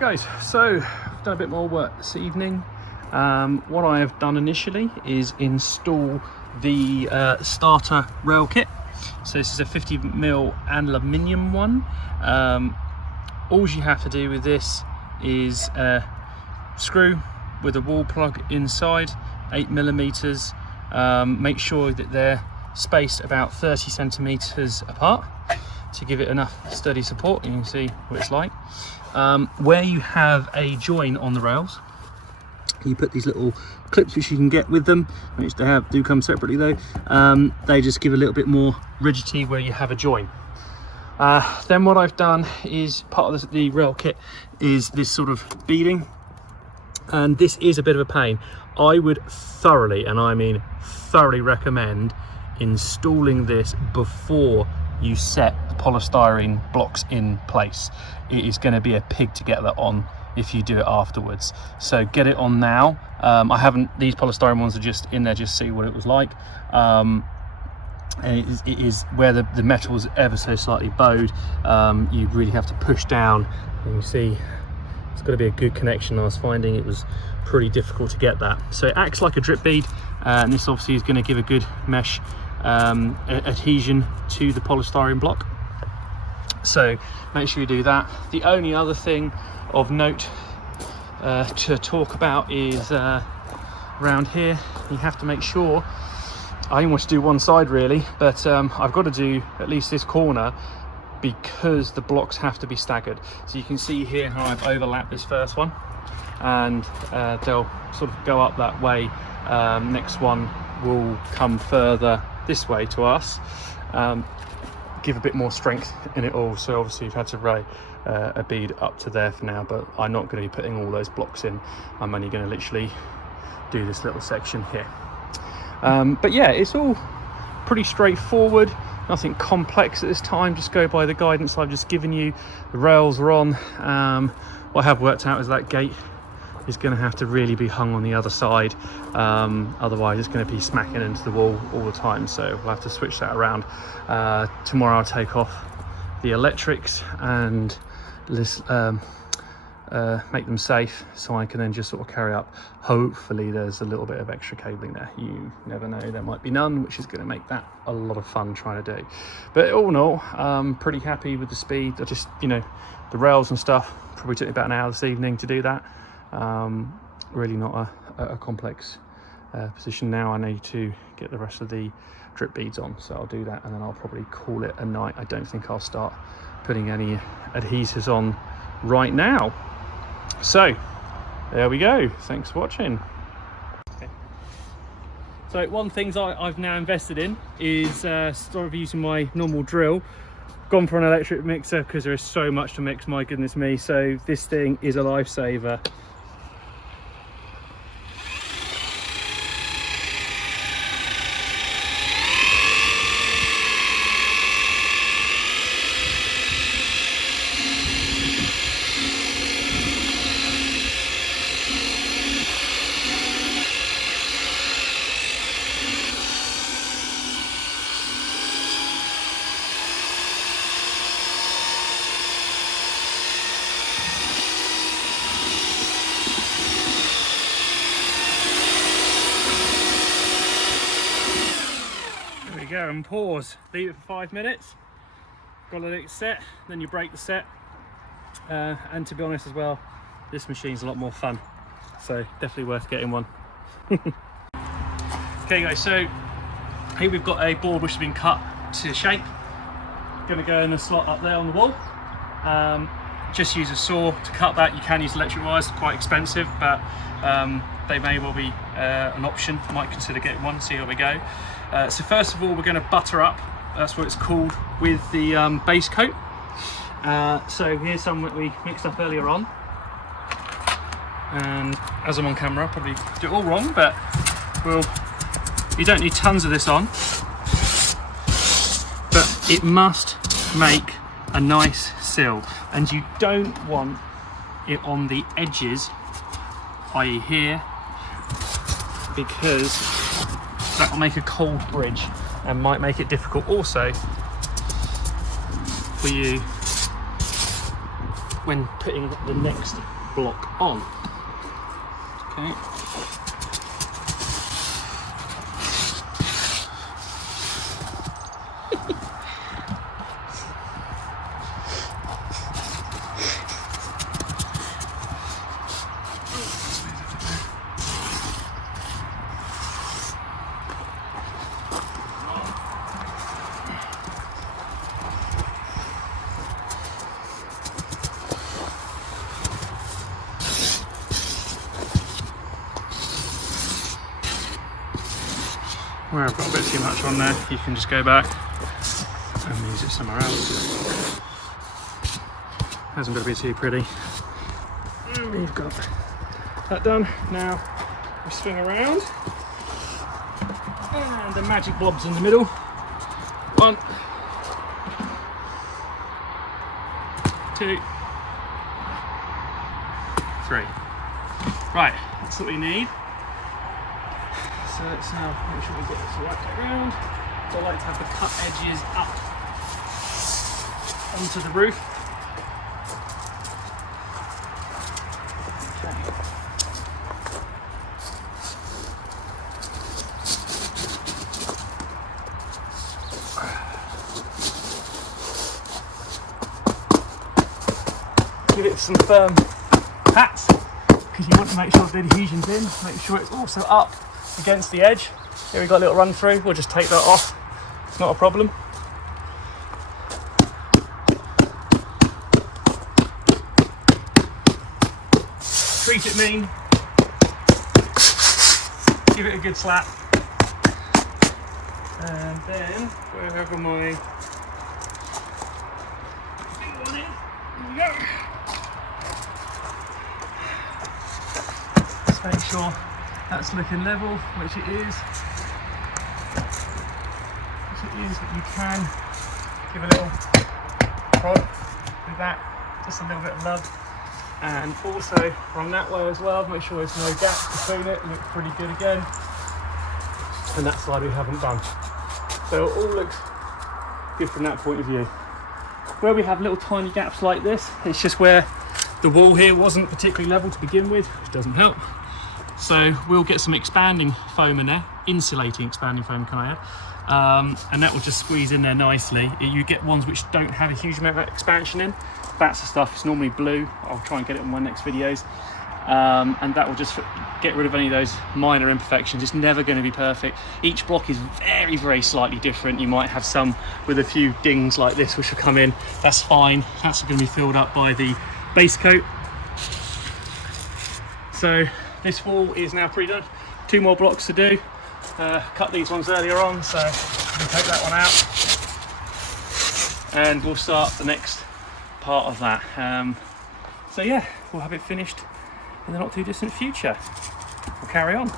guys, so I've done a bit more work this evening. What I have done initially is install the starter rail kit. So this is a 50mm aluminium one. All you have to do with this is screw with a wall plug inside, 8mm. Make sure that they're spaced about 30 centimeters apart to give it enough sturdy support. You can see what it's like. Where you have a join on the rails, you put these little clips which you can get with them, which they do come separately though. They just give a little bit more rigidity where you have a join. Then what I've done is, part of the rail kit is this sort of beading, and this is a bit of a pain. I would thoroughly, and I mean thoroughly, recommend installing this before you set the polystyrene blocks in place. It is going to be a pig to get that on if you do it afterwards, so get it on now. I haven't, these polystyrene ones are just in there just to see what it was like. And it is where the metal is ever so slightly bowed, you really have to push down, and you see it's got to be a good connection. I was finding it was pretty difficult to get that. So it acts like a drip bead, and this obviously is going to give a good mesh adhesion to the polystyrene block, so make sure you do that. The only other thing of note to talk about is around here you have to make sure, I only want to do one side really, but I've got to do at least this corner because the blocks have to be staggered. So you can see here how I've overlapped this first one, and they'll sort of go up that way. Next one will come further this way to us, give a bit more strength in it all. So obviously you've had to lay a bead up to there for now, but I'm not going to be putting all those blocks in. I'm only going to literally do this little section here. But yeah, it's all pretty straightforward, nothing complex at this time. Just go by the guidance I've just given you. The rails are on. What I have worked out is that gate is going to have to really be hung on the other side, otherwise it's going to be smacking into the wall all the time, so we'll have to switch that around. Tomorrow I'll take off the electrics and make them safe, so I can then just sort of carry up. Hopefully there's a little bit of extra cabling there, you never know, there might be none, which is going to make that a lot of fun trying to do. But all in all, I'm pretty happy with the speed. I just, you know, the rails and stuff probably took me about an hour this evening to do that. Really not a complex position. Now I need to get the rest of the drip beads on, so I'll do that and then I'll probably call it a night. I don't think I'll start putting any adhesives on right now. So there we go, thanks for watching. Okay. So one thing I've now invested in is instead of using my normal drill, gone for an electric mixer because there is so much to mix, my goodness me. So this thing is a lifesaver. Go and pause, leave it for 5 minutes, got to let it set, then you break the set, and to be honest as well, this machine's a lot more fun, so definitely worth getting one. Okay guys, so here we've got a board which has been cut to shape, going to go in a slot up there on the wall. Just use a saw to cut that. You can use electric wires, quite expensive, but they may well be an option. I might consider getting one, see how we go. So first of all, we're going to butter up, that's what it's called, with the base coat. So here's some that we mixed up earlier on, and as I'm on camera I'll probably do it all wrong, but you don't need tons of this on, but it must make a nice seal, and you don't want it on the edges, i.e. here, because that will make a cold bridge and might make it difficult also for you when putting the next block on. Okay. Where I've got a bit too much on there, you can just go back and use it somewhere else. Hasn't got to be too pretty. And we've got that done. Now we swing around, and the magic blob's in the middle. 1, 2, 3. Right, that's what we need. So let's now make sure we get this right around. So I like to have the cut edges up onto the roof. Okay. Give it some firm pats because you want to make sure the adhesion's in. Make sure it's also up against the edge. Here we've got a little run through, we'll just take that off, it's not a problem. Treat it mean, give it a good slap, and then wherever my big one is, here we go. Just make sure that's looking level, which it is. You can give a little prod with that, just a little bit of love. And also from that way as well, make sure there's no gap between it, looks pretty good again. And that side we haven't done. So it all looks good from that point of view. Where we have little tiny gaps like this, it's just where the wall here wasn't particularly level to begin with, which doesn't help. So we'll get some expanding foam in there, insulating expanding foam, can I add? And that will just squeeze in there nicely. You get ones which don't have a huge amount of expansion in. That's the stuff, it's normally blue. I'll try and get it in my next videos. And that will just get rid of any of those minor imperfections. It's never going to be perfect. Each block is very, very slightly different. You might have some with a few dings like this which will come in. That's fine. That's going to be filled up by the base coat. So this wall is now pretty done. 2 more blocks to do. Cut these ones earlier on, so we'll take that one out. And we'll start the next part of that. So yeah, we'll have it finished in the not too distant future. We'll carry on.